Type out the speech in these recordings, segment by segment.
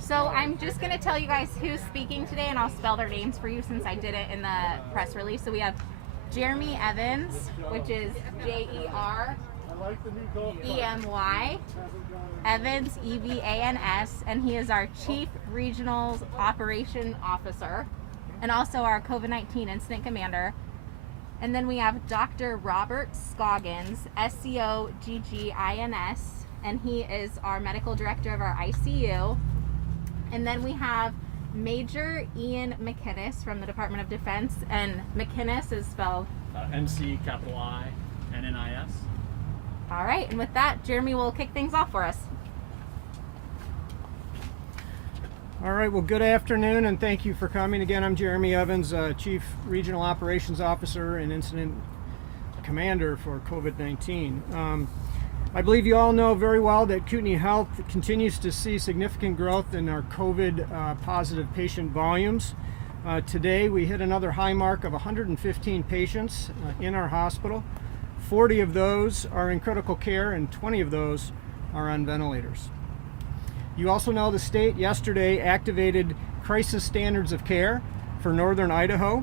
So I'm just going to tell you guys who's speaking today, and I'll spell their names for you since I did it in the press release. So we have Jeremy Evans, which is Jeremy, Evans, Evans, and he is our Chief Regional Operation Officer and also our COVID-19 Incident Commander. And then we have Dr. Robert Scoggins, Scoggins, and he is our Medical Director of our ICU. And then we have Major Ian McInnes from the Department of Defense, and McInnes is spelled McInnis. All right, and with that, Jeremy will kick things off for us. All right, well, good afternoon, and thank you for coming. Again, I'm Jeremy Evans, Chief Regional Operations Officer and Incident Commander for COVID-19. I believe you all know very well that Kootenai Health continues to see significant growth in our COVID positive patient volumes. Today, we hit another high mark of 115 patients in our hospital. 40 of those are in critical care and 20 of those are on ventilators. You also know the state yesterday activated crisis standards of care for northern Idaho,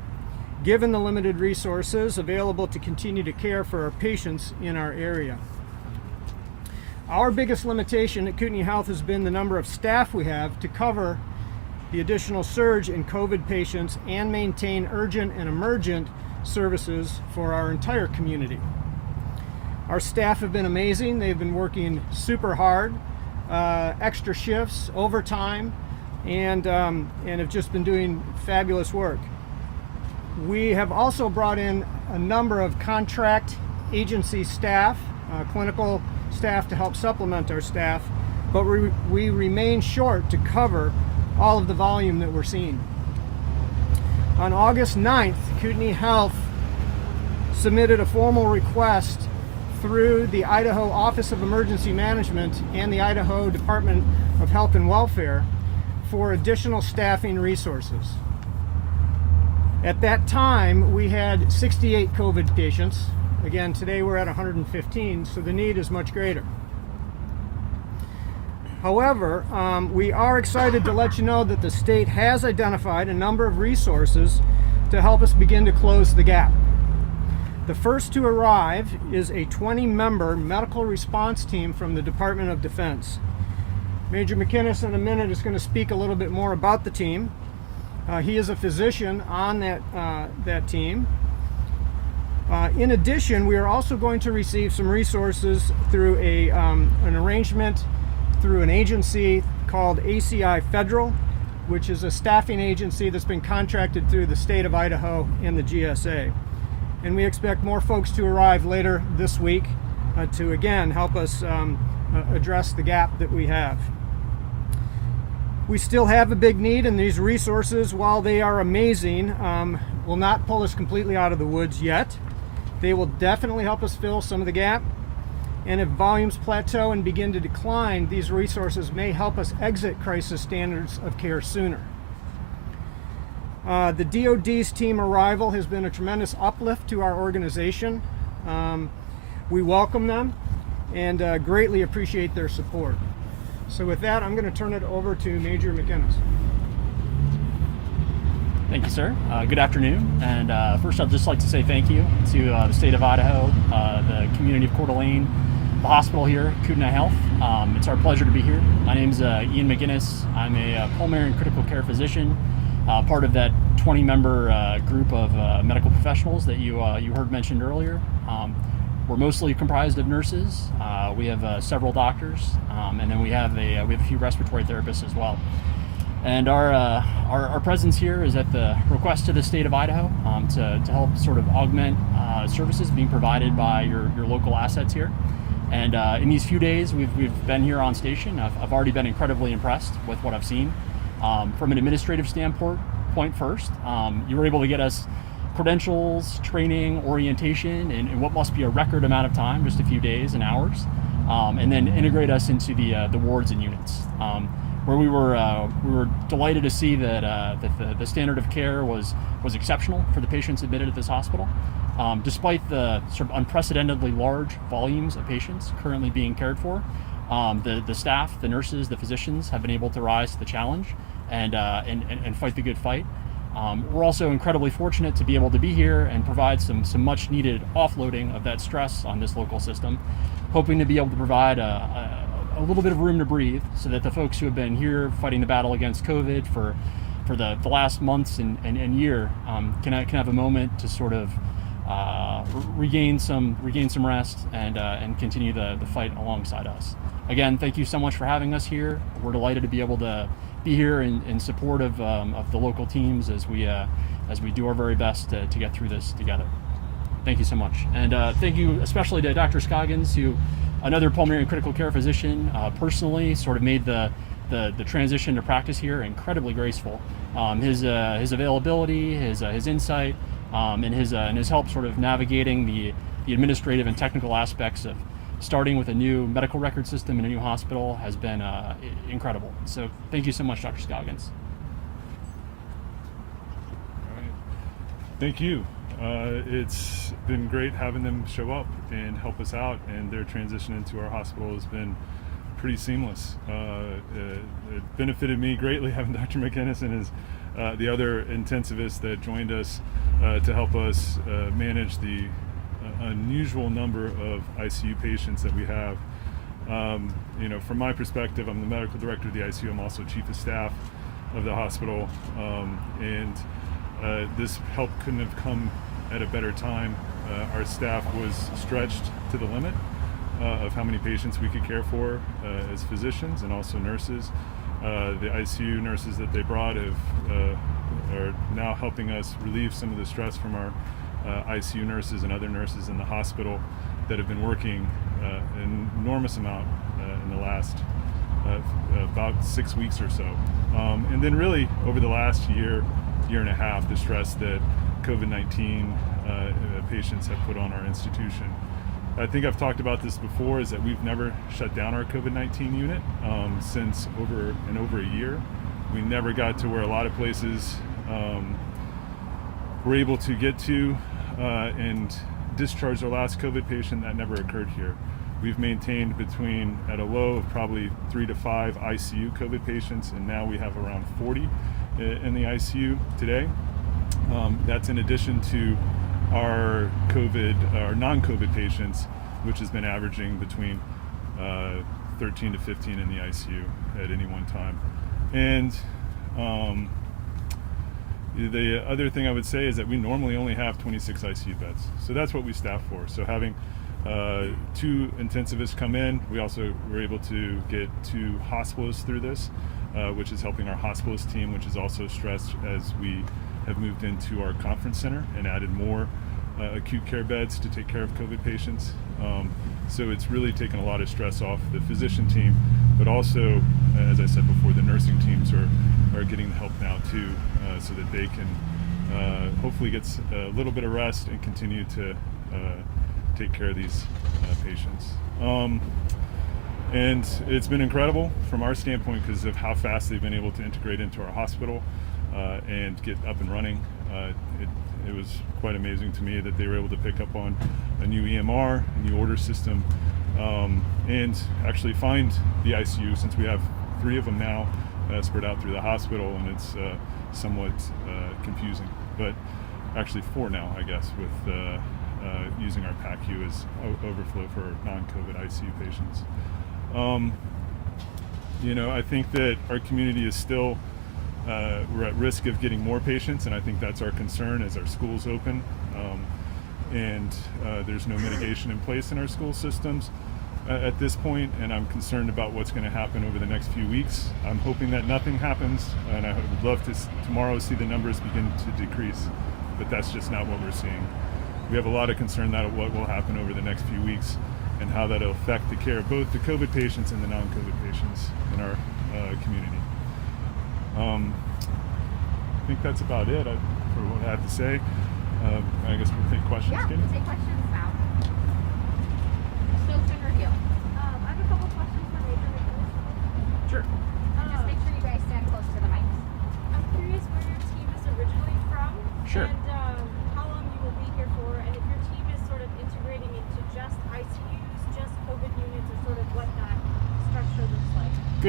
given the limited resources available to continue to care for our patients in our area. Our biggest limitation at Kootenai Health has been the number of staff we have to cover the additional surge in COVID patients and maintain urgent and emergent services for our entire community. Our staff have been amazing. They've been working super hard, extra shifts, overtime, and have just been doing fabulous work. We have also brought in a number of contract agency staff, clinical staff to help supplement our staff, but we remain short to cover all of the volume that we're seeing. On August 9th, Kootenai Health submitted a formal request through the Idaho Office of Emergency Management and the Idaho Department of Health and Welfare for additional staffing resources. At that time, we had 68 COVID patients. Again, today we're at 115, so the need is much greater. However, we are excited to let you know that the state has identified a number of resources to help us begin to close the gap. The first to arrive is a 20-member medical response team from the Department of Defense. Major McInnes in a minute is going to speak a little bit more about the team. He is a physician on that team. In addition, we are also going to receive some resources through an arrangement through an agency called ACI Federal, which is a staffing agency that's been contracted through the state of Idaho and the GSA. And we expect more folks to arrive later this week to again help us address the gap that we have. We still have a big need, and these resources, while they are amazing, will not pull us completely out of the woods yet. They will definitely help us fill some of the gap. And if volumes plateau and begin to decline, these resources may help us exit crisis standards of care sooner. The DoD's team arrival has been a tremendous uplift to our organization. We welcome them and greatly appreciate their support. So with that, I'm going to turn it over to Major McInnes. Thank you, sir. Good afternoon. And first, I'd just like to say thank you to the state of Idaho, the community of Coeur d'Alene, the hospital here, Kootenai Health. It's our pleasure to be here. My name is Ian McInnes. I'm a pulmonary and critical care physician, part of that 20-member group of medical professionals that you heard mentioned earlier. We're mostly comprised of nurses. We have several doctors, and then we have a few respiratory therapists as well. And our presence here is at the request of the state of Idaho to help sort of augment services being provided by your local assets here. And in these few days we've been here on station, I've already been incredibly impressed with what I've seen. From an administrative standpoint first, you were able to get us credentials, training, orientation in what must be a record amount of time, just a few days and hours, and then integrate us into the wards and units. Where we were delighted to see that the standard of care was exceptional for the patients admitted at this hospital, despite the sort of unprecedentedly large volumes of patients currently being cared for. The staff, the nurses, the physicians have been able to rise to the challenge and fight the good fight. We're also incredibly fortunate to be able to be here and provide some much needed offloading of that stress on this local system, hoping to be able to provide a little bit of room to breathe so that the folks who have been here fighting the battle against COVID for the last months and year can have a moment to sort of regain some rest and continue the fight alongside us. Again, thank you so much for having us here. We're delighted to be able to be here in support of the local teams as we do our very best to get through this together. Thank you so much, and thank you especially to Dr. Scoggins, who, another pulmonary and critical care physician, personally sort of made the transition to practice here incredibly graceful. His availability, his insight, and his help sort of navigating the administrative and technical aspects of starting with a new medical record system in a new hospital has been incredible. So thank you so much, Dr. Scoggins. All right. Thank you. It's been great having them show up and help us out, and their transition into our hospital has been pretty seamless. It benefited me greatly having Dr. McInnes and the other intensivist that joined us to help us manage the unusual number of ICU patients that we have. From my perspective, I'm the medical director of the ICU. I'm also chief of staff of the hospital, and this help couldn't have come at a better time. Our staff was stretched to the limit of how many patients we could care for as physicians and also nurses. The ICU nurses that they brought are now helping us relieve some of the stress from our ICU nurses and other nurses in the hospital that have been working an enormous amount in the last about 6 weeks or so. And then really over the last year and a half, the stress that COVID-19 patients have put on our institution. I think I've talked about this before, is that we've never shut down our COVID-19 unit since over a year. We never got to where a lot of places were able to get to and discharge their last COVID patient. That never occurred here. We've maintained at a low of probably 3 to 5 ICU COVID patients, and now we have around 40 in the ICU today. That's in addition to our non-COVID patients, which has been averaging between 13 to 15 in the ICU at any one time. And the other thing I would say is that we normally only have 26 ICU beds. So that's what we staff for. So having 2 intensivists come in, we also were able to get 2 hospitalists through this, which is helping our hospitalist team, which is also stressed as we have moved into our conference center and added more acute care beds to take care of COVID patients. So it's really taken a lot of stress off the physician team, but also, as I said before, the nursing teams are getting the help now too, so that they can hopefully get a little bit of rest and continue to take care of these patients. And it's been incredible from our standpoint because of how fast they've been able to integrate into our hospital and get up and running. It was quite amazing to me that they were able to pick up on a new EMR, a new order system, and actually find the ICU, since we have 3 of them now spread out through the hospital, and it's somewhat confusing. But actually 4 now, I guess, with using our PACU as overflow for non-COVID ICU patients. I think that our community is still we're at risk of getting more patients, and I think that's our concern as our schools open, and there's no mitigation in place in our school systems at this point, and I'm concerned about what's going to happen over the next few weeks. I'm hoping that nothing happens, and I would love to tomorrow see the numbers begin to decrease, but that's just not what we're seeing. We have a lot of concern that what will happen over the next few weeks and how that'll affect the care of both the COVID patients and the non-COVID patients in our community. I think that's about it for what I have to say. I guess we'll take questions. Yeah, Katie? we'll take questions now. Still spin review. I have a couple questions for Major McInnes. Sure. Just make sure you guys stand close to the mics. I'm curious where your team is originally from. Sure. And how long you will be here for, and if your team is sort of integrating into just ICUs, just COVID units, or sort of what that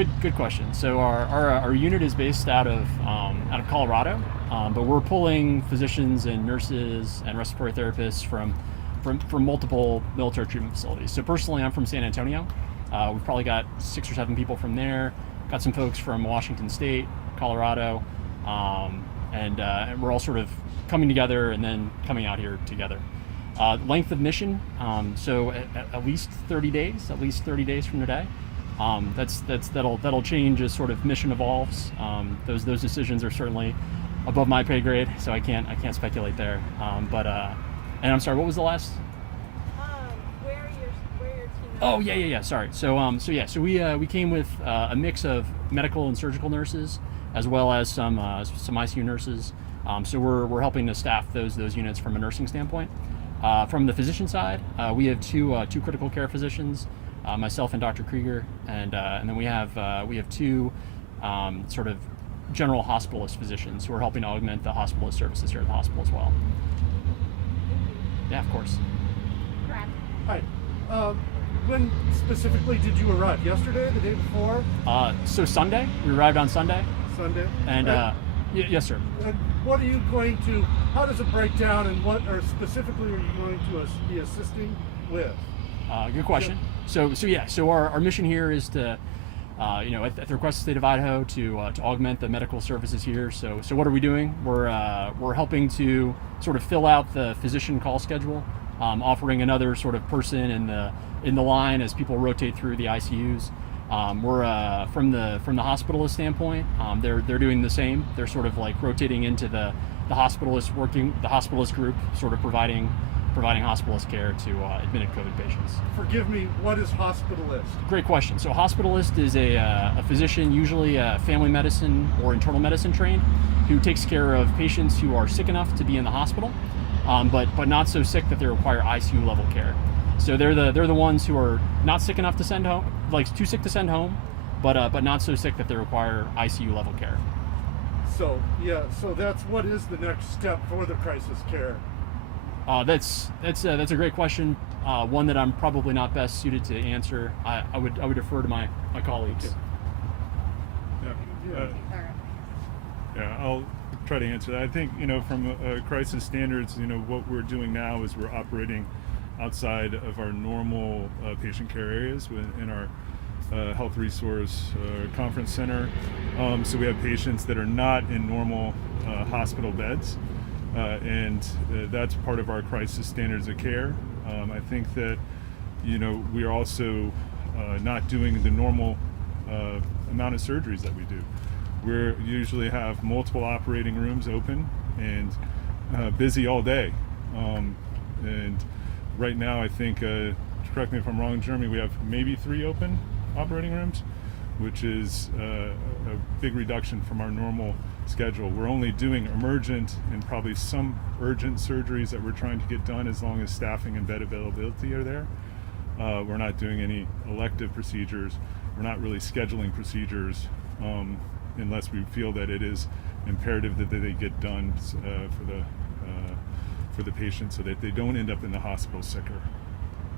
good question. So our unit is based out of Colorado, but we're pulling physicians and nurses and respiratory therapists from multiple military treatment facilities. So personally, I'm from San Antonio. We've probably got 6 or 7 people from there. Got some folks from Washington State, Colorado, and we're all sort of coming together and then coming out here together. Length of mission, so at least 30 days. At least 30 days from today. That'll change as sort of mission evolves. Those decisions are certainly above my pay grade, so I can't speculate there. And I'm sorry, what was the last? Where your team? Oh yeah. Sorry. So we came with a mix of medical and surgical nurses, as well as some ICU nurses. So we're helping to staff those units from a nursing standpoint. From the physician side, we have two critical care physicians, myself and Dr. Krieger, and then we have 2 sort of general hospitalist physicians who are helping to augment the hospitalist services here at the hospital as well. Yeah, of course. Brad. Hi. When specifically did you arrive? Yesterday, the day before? So Sunday, we arrived on Sunday, Sunday? and Right. yes, sir. And what are you going to, how does it break down, and what or specifically are you going to be assisting with? Good question. So our mission here is to, at the request of the state of Idaho, to augment the medical services here. So what are we doing? We're helping to sort of fill out the physician call schedule, offering another sort of person in the line as people rotate through the ICUs. We're from the hospitalist standpoint, they're doing the same. They're sort of like rotating into the hospitalist group, sort of providing hospitalist care to admitted COVID patients. Forgive me, what is hospitalist? Great question. So hospitalist is a physician, usually family medicine or internal medicine trained, who takes care of patients who are sick enough to be in the hospital, but not so sick that they require ICU level care. So they're the ones who are not sick enough to send home, like too sick to send home, but not so sick that they require ICU level care. So that's what is the next step for the crisis care? That's a great question. One that I'm probably not best suited to answer. I would defer to my colleagues. Yeah, I'll try to answer that. I think, from crisis standards, what we're doing now is we're operating outside of our normal patient care areas in our health resource conference center. So we have patients that are not in normal hospital beds, and that's part of our crisis standards of care. I think that, we are also not doing the normal amount of surgeries that we do. We usually have multiple operating rooms open and busy all day. And right now, I think, correct me if I'm wrong, Jeremy, we have maybe 3 open operating rooms, which is a big reduction from our normal schedule. We're only doing emergent and probably some urgent surgeries that we're trying to get done as long as staffing and bed availability are there. We're not doing any elective procedures. We're not really scheduling procedures unless we feel that it is imperative that they get done for the patient so that they don't end up in the hospital sicker.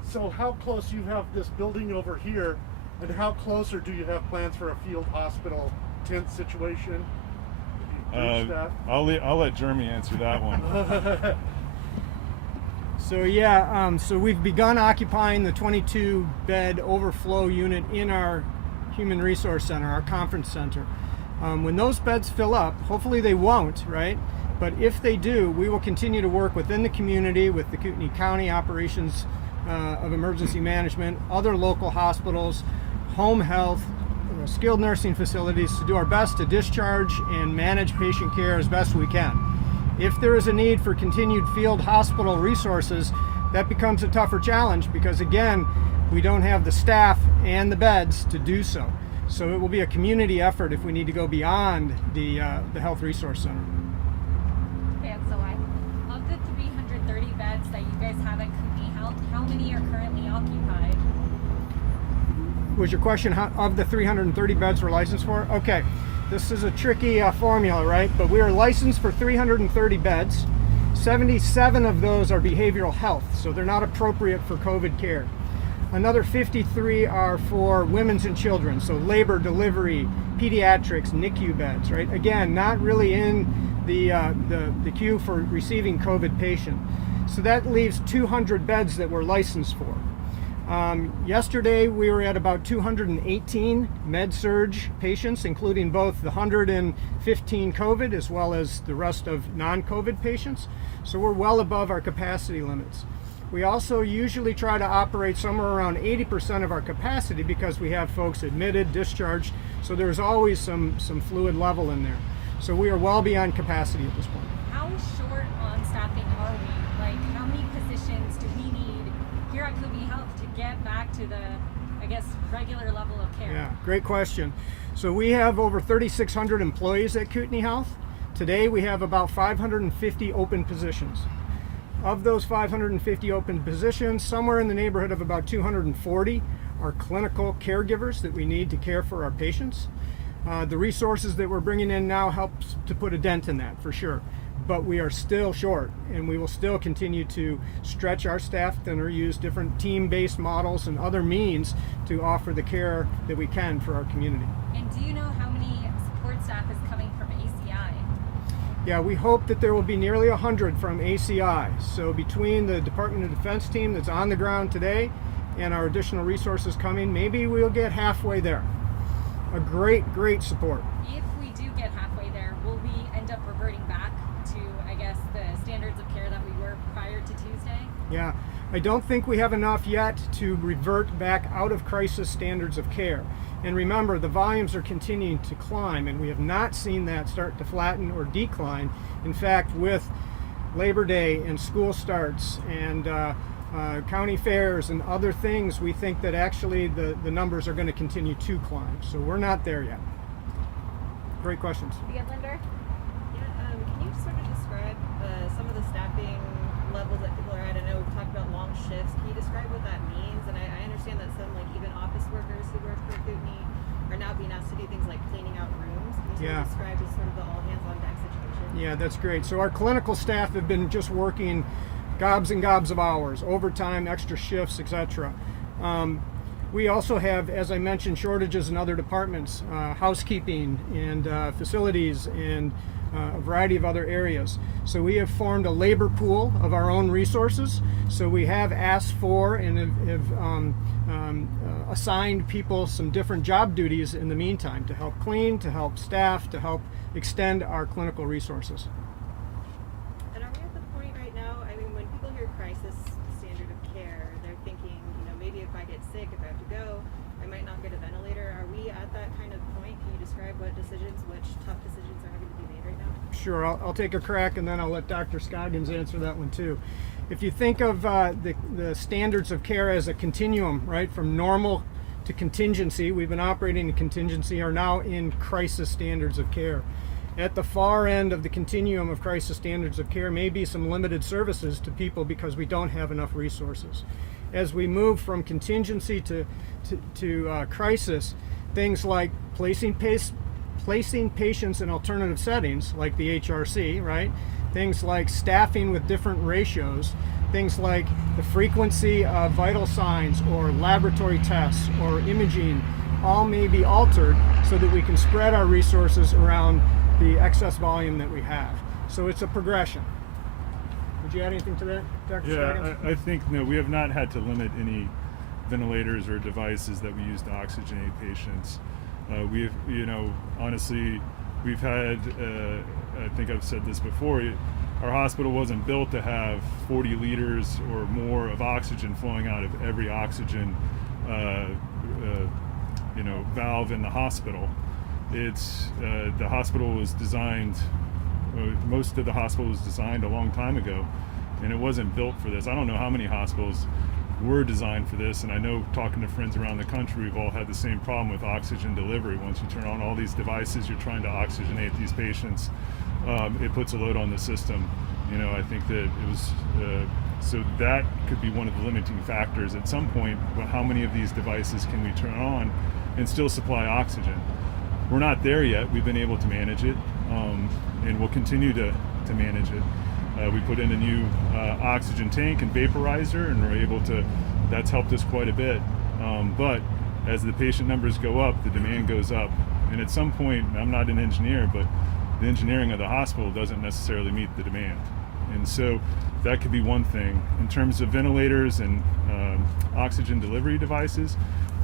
So how close you have this building over here, and how close, or do you have plans for a field hospital tent situation? I'll let Jeremy answer that one. So we've begun occupying the 22-bed overflow unit in our Human Resource Center, our conference center. When those beds fill up, hopefully they won't, right? But if they do, we will continue to work within the community with the Kootenai County Operations of Emergency Management, other local hospitals, home health, skilled nursing facilities to do our best to discharge and manage patient care as best we can. If there is a need for continued field hospital resources, that becomes a tougher challenge because, again, we don't have the staff and the beds to do so. So it will be a community effort if we need to go beyond the Health Resource Center. Okay, so Of the 330 beds that you guys have at Kootenai Health, how many are currently occupied? Was your question of the 330 beds we're licensed for? Okay, this is a tricky formula, right? But we are licensed for 330 beds. 77 of those are behavioral health, so they're not appropriate for COVID care. Another 53 are for women's and children, so labor, delivery, pediatrics, NICU beds, right? Again, not really in the queue for receiving COVID patient. So that leaves 200 beds that we're licensed for. Yesterday we were at about 218 med-surg patients, including both the 115 COVID as well as the rest of non-COVID patients. So we're well above our capacity limits. We also usually try to operate somewhere around 80% of our capacity because we have folks admitted, discharged, so there's always some fluid level in there. So we are well beyond capacity at this point. How short on staffing are we? Like, how many positions do we need here at Kootenai Health to get back to the, I guess, regular level of care? Yeah, great question. So we have over 3,600 employees at Kootenai Health. Today we have about 550 open positions. Of those 550 open positions, somewhere in the neighborhood of about 240 are clinical caregivers that we need to care for our patients. The resources that we're bringing in now helps to put a dent in that for sure, but we are still short, and we will still continue to stretch our staff thinner, use different team-based models and other means to offer the care that we can for our community. And do you know how many support staff is coming from ACI? Yeah, we hope that there will be nearly 100 from ACI. So between the Department of Defense team that's on the ground today and our additional resources coming, maybe we'll get halfway there. A great support. If we do get halfway there, will we end up reverting back to, I guess, the standards of care that we were prior to Tuesday? Yeah, I don't think we have enough yet to revert back out of crisis standards of care. And remember, the volumes are continuing to climb, and we have not seen that start to flatten or decline. In fact, with Labor Day and school starts and county fairs and other things, we think that actually the numbers are going to continue to climb. So we're not there yet. Great questions. Linder? Yeah, can you sort of describe some of the staffing levels that people are at? I know we've talked about long shifts. Can you describe what that means? And I understand that some, like, even office workers who work for Kootenai are now being asked to do things like cleaning out rooms. Can you sort of describe just sort of the all hands on deck situation? Yeah, that's great. So our clinical staff have been just working gobs and gobs of hours, overtime, extra shifts, etc. We also have, as I mentioned, shortages in other departments, housekeeping and facilities and a variety of other areas. So we have formed a labor pool of our own resources. So we have asked for and have assigned people some different job duties in the meantime to help clean, to help staff, to help extend our clinical resources. And are we at the point right now, I mean, when people hear crisis standard of care, they're thinking, you know, maybe if I get sick, if I have to go, I might not get a ventilator. Are we at that kind of point? Can you describe which tough decisions are having to be made right now? Sure, I'll take a crack and then I'll let Dr. Scoggins answer that one too. If you think of the standards of care as a continuum, right, from normal to contingency, we've been operating in contingency, are now in crisis standards of care. At the far end of the continuum of crisis standards of care may be some limited services to people because we don't have enough resources. As we move from contingency to crisis, things like placing patients in alternative settings, like the HRC, right? Things like staffing with different ratios, things like the frequency of vital signs or laboratory tests or imaging, all may be altered so that we can spread our resources around the excess volume that we have. So it's a progression. Would you add anything to that, Dr. Scoggins? I think no, we have not had to limit any ventilators or devices that we use to oxygenate patients. We've, honestly, we've had, I think I've said this before, our hospital wasn't built to have 40 liters or more of oxygen flowing out of every oxygen, valve in the hospital. It's, the hospital was designed, most of the hospital was designed a long time ago, and it wasn't built for this. I don't know how many hospitals were designed for this, and I know, talking to friends around the country, we've all had the same problem with oxygen delivery. Once you turn on all these devices, you're trying to oxygenate these patients, it puts a load on the system. I think that it was, so that could be one of the limiting factors at some point. How many of these devices can we turn on and still supply oxygen? We're not there yet. We've been able to manage it, and we'll continue to manage it. We put in a new oxygen tank and vaporizer, and we're able to that's helped us quite a bit. But as the patient numbers go up, the demand goes up. And at some point, I'm not an engineer, but the engineering of the hospital doesn't necessarily meet the demand. And so that could be one thing. In terms of ventilators and oxygen delivery devices,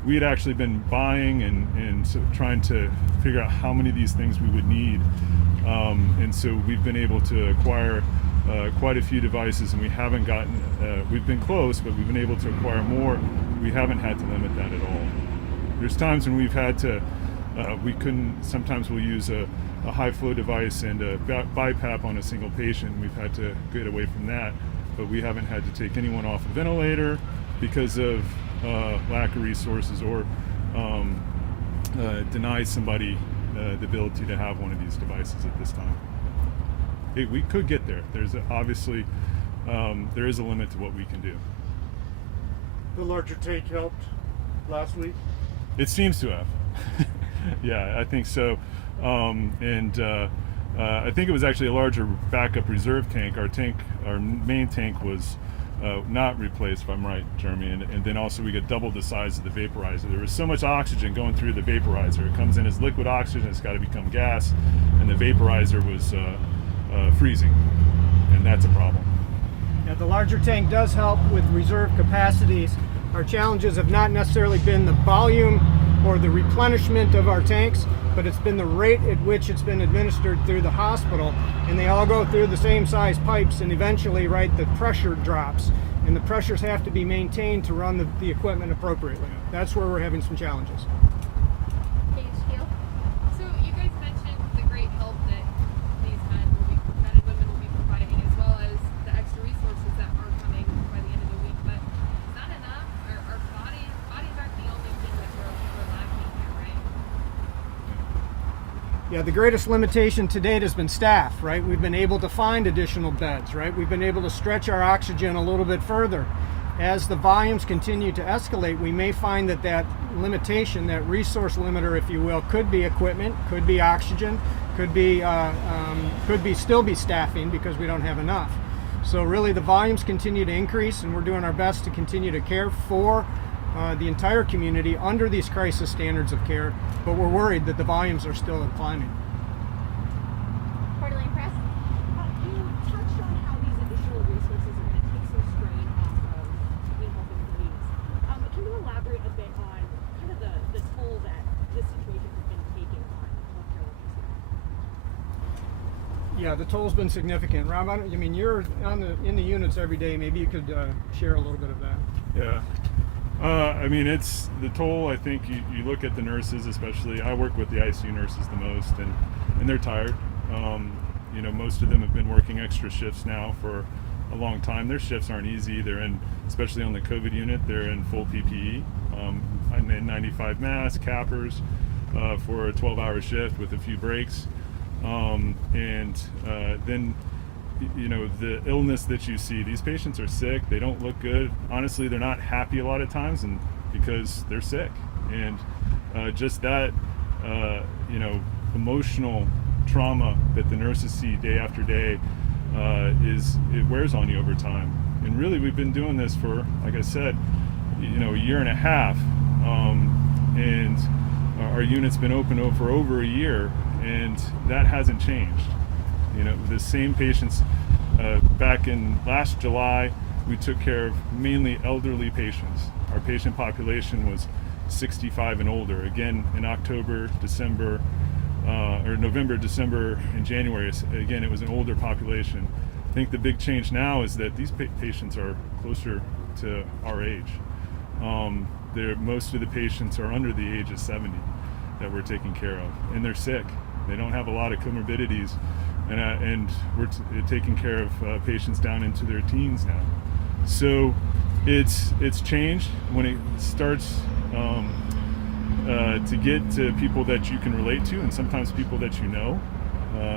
we had actually been buying and so trying to figure out how many of these things we would need. And so we've been able to acquire quite a few devices, and we haven't gotten, we've been close, but we've been able to acquire more. We haven't had to limit that at all. There's times when we've had to, sometimes we'll use a high flow device and a BiPAP on a single patient. We've had to get away from that, but we haven't had to take anyone off a ventilator because of lack of resources or deny somebody the ability to have one of these devices at this time. We could get there. There's obviously there is a limit to what we can do. The larger tank helped last week. It seems to have. Yeah, I think so. I think it was actually a larger backup reserve tank. Our main tank was not replaced, if I'm right, Jeremy. And then also we got double the size of the vaporizer. There was so much oxygen going through the vaporizer. It comes in as liquid oxygen. It's got to become gas, and the vaporizer was freezing, and that's a problem. Yeah, the larger tank does help with reserve capacities. Our challenges have not necessarily been the volume or the replenishment of our tanks, but it's been the rate at which it's been administered through the hospital. And they all go through the same size pipes, and eventually, right, the pressure drops. And the pressures have to be maintained to run the equipment appropriately. That's where we're having some challenges. So you guys mentioned the great help that these men and women will be providing, as well as the extra resources that are coming by the end of the week. But is that enough? Our bodies aren't the only thing that we're lacking here, right? Yeah, the greatest limitation to date has been staff, right? We've been able to find additional beds, right? We've been able to stretch our oxygen a little bit further. As the volumes continue to escalate, we may find that limitation, that resource limiter, if you will, could be equipment, could be oxygen, could be still be staffing because we don't have enough. So really the volumes continue to increase, and we're doing our best to continue to care for the entire community under these crisis standards of care, but we're worried that the volumes are still climbing. Coeur d'Alene Press. You touched on how these additional resources are going to take some strain off of community health employees. But can you elaborate a bit on kind of the toll that this situation has been taking on healthcare workers here? Yeah, the toll's been significant. Rob, you're in the units every day. Maybe you could share a little bit of that. Yeah. It's the toll. I think you look at the nurses, especially. I work with the ICU nurses the most, and they're tired. Most of them have been working extra shifts now for a long time. Their shifts aren't easy. They're in, especially on the COVID unit, they're in full PPE, N95 masks, cappers, for a 12-hour shift with a few breaks. Then the illness that you see, these patients are sick, they don't look good. Honestly, they're not happy a lot of times, and because they're sick. And just that, emotional trauma that the nurses see day after day, it wears on you over time. And really, we've been doing this for, like I said, a year and a half. And our unit's been open for over a year, and that hasn't changed. The same patients, back in last July, we took care of mainly elderly patients. Our patient population was 65 and older. Again, in October, December, November, December, and January, again, it was an older population. I think the big change now is that these patients are closer to our age. Most of the patients are under the age of 70 that we're taking care of, and they're sick. They don't have a lot of comorbidities, and we're taking care of patients down into their teens now. So it's changed when it starts to get to people that you can relate to, and sometimes people that you know.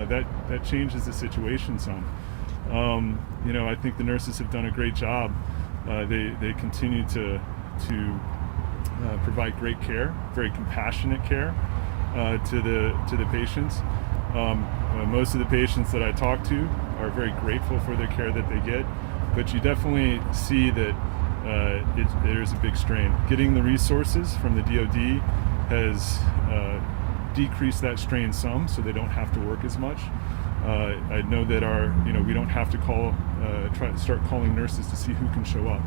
That changes the situation some. I think the nurses have done a great job. They continue to provide great care, very compassionate care to the patients. Most of the patients that I talk to are very grateful for the care that they get, but you definitely see that there's a big strain. Getting the resources from the DoD has decreased that strain some, so they don't have to work as much. I know that we don't have to try to start calling nurses to see who can show up.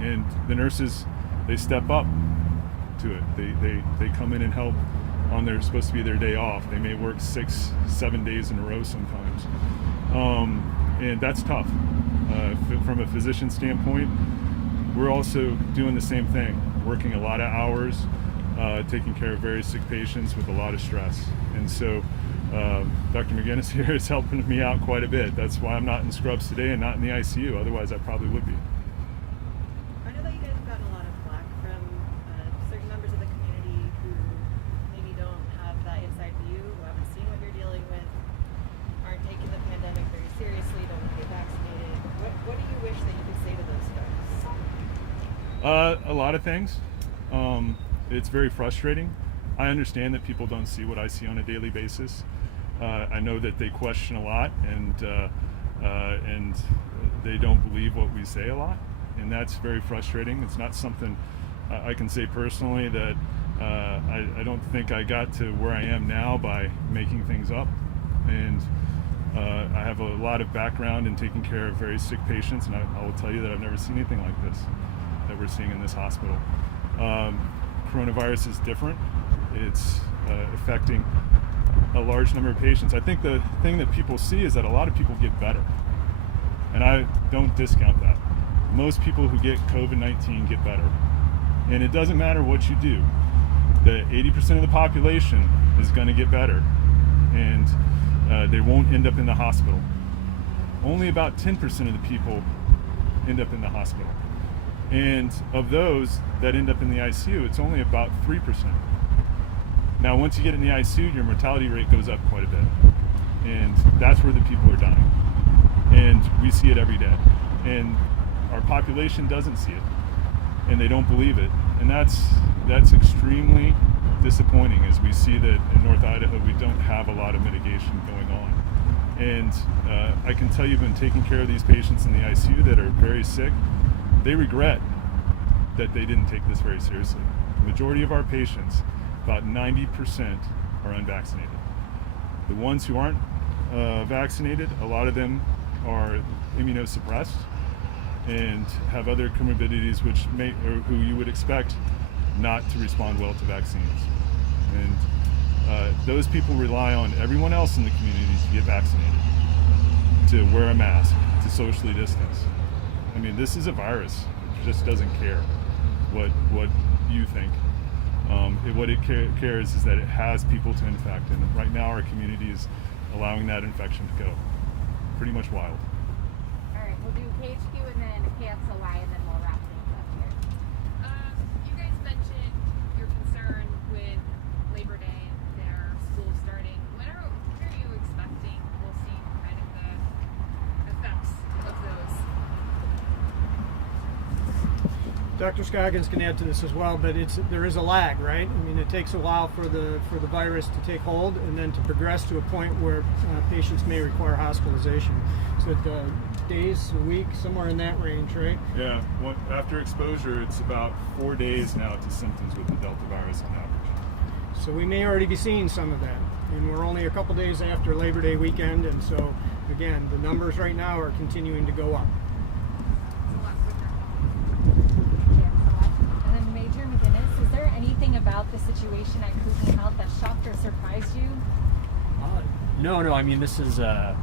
And the nurses, they step up to it. They come in and help on supposed to be their day off. They may work 6-7 days in a row sometimes. And that's tough. From a physician standpoint, we're also doing the same thing, working a lot of hours, taking care of very sick patients with a lot of stress. And so Dr. McGinnis here is helping me out quite a bit. That's why I'm not in scrubs today and not in the ICU. Otherwise, I probably would be. I know that you guys have gotten a lot of flack from certain members of the community who maybe don't have that inside view, who haven't seen what you're dealing with, aren't taking the pandemic very seriously, don't want to get vaccinated. What do you wish that you could say to those folks? A lot of things. It's very frustrating. I understand that people don't see what I see on a daily basis. I know that they question a lot, and they don't believe what we say a lot, and that's very frustrating. It's not something I can say personally that I don't think I got to where I am now by making things up, and I have a lot of background in taking care of very sick patients, and I will tell you that I've never seen anything like this that we're seeing in this hospital. Coronavirus is different. It's affecting a large number of patients. I think the thing that people see is that a lot of people get better, and I don't discount that. Most people who get COVID-19 get better, and it doesn't matter what you do. The 80% of the population is going to get better, and they won't end up in the hospital. Only about 10% of the people end up in the hospital. And of those that end up in the ICU, it's only about 3%. Now, once you get in the ICU, your mortality rate goes up quite a bit. And that's where the people are dying. And we see it every day. And our population doesn't see it. And they don't believe it. And that's extremely disappointing, as we see that in North Idaho, we don't have a lot of mitigation going on. And I can tell you, been taking care of these patients in the ICU that are very sick. They regret that they didn't take this very seriously. The majority of our patients, about 90%, are unvaccinated. The ones who aren't vaccinated, a lot of them are immunosuppressed and have other comorbidities who you would expect not to respond well to vaccines. And those people rely on everyone else in the community to get vaccinated, to wear a mask, to socially distance. I mean, this is a virus. It just doesn't care what you think. What it cares is that it has people to infect, and right now our community is allowing that infection to go. Pretty much wild. All right, we'll do KHQ and then KXLY, and then we'll wrap things up here. You guys mentioned your concern with Labor Day and their school starting. When are you expecting we'll see kind of the effects of those? Dr. Scoggins can add to this as well, but there is a lag, right? I mean, it takes a while for the virus to take hold and then to progress to a point where patients may require hospitalization. So days, a week, somewhere in that range, right? Yeah. After exposure, it's about 4 days now to symptoms with the Delta virus on average. So we may already be seeing some of that, and we're only a couple days after Labor Day weekend, and so again, the numbers right now are continuing to go up. Anything about the situation at Kootenai Health that shocked or surprised you? No. I mean, this is the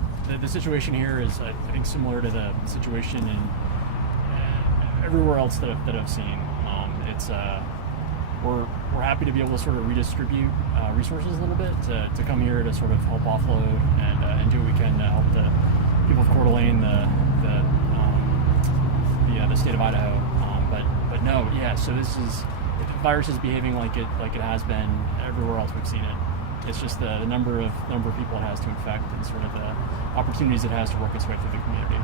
situation here is I think similar to the situation in everywhere else that I've seen. It's we're happy to be able to sort of redistribute resources a little bit to come here to sort of help offload and do what we can to help the people of Coeur d'Alene, the state of Idaho. But no, yeah. So this is. The virus is behaving like it has been everywhere else we've seen it. It's just the number of people it has to infect and sort of the opportunities it has to work its way through the community.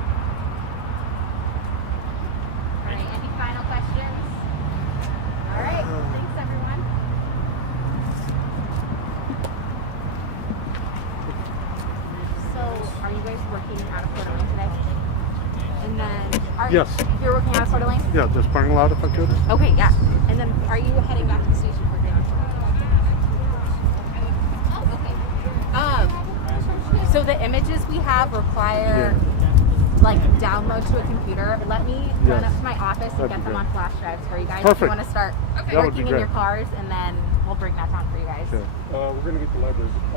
All right, any final questions? All right, thanks everyone. So, are you guys working out of Coeur d'Alene today? And then, Are, Yes. You're working out of Coeur d'Alene? Yeah, this parking lot if I could. Okay, yeah. And then are you heading back to the station for dinner? Oh, okay. So the images we have require like download to a computer. Let me run up to my office and That'd get be them great. on flash drives for you guys. If Perfect. you want to start Okay. That would be working in your great. cars, and then we'll bring that down for you guys. Okay. We're going to get the libraries.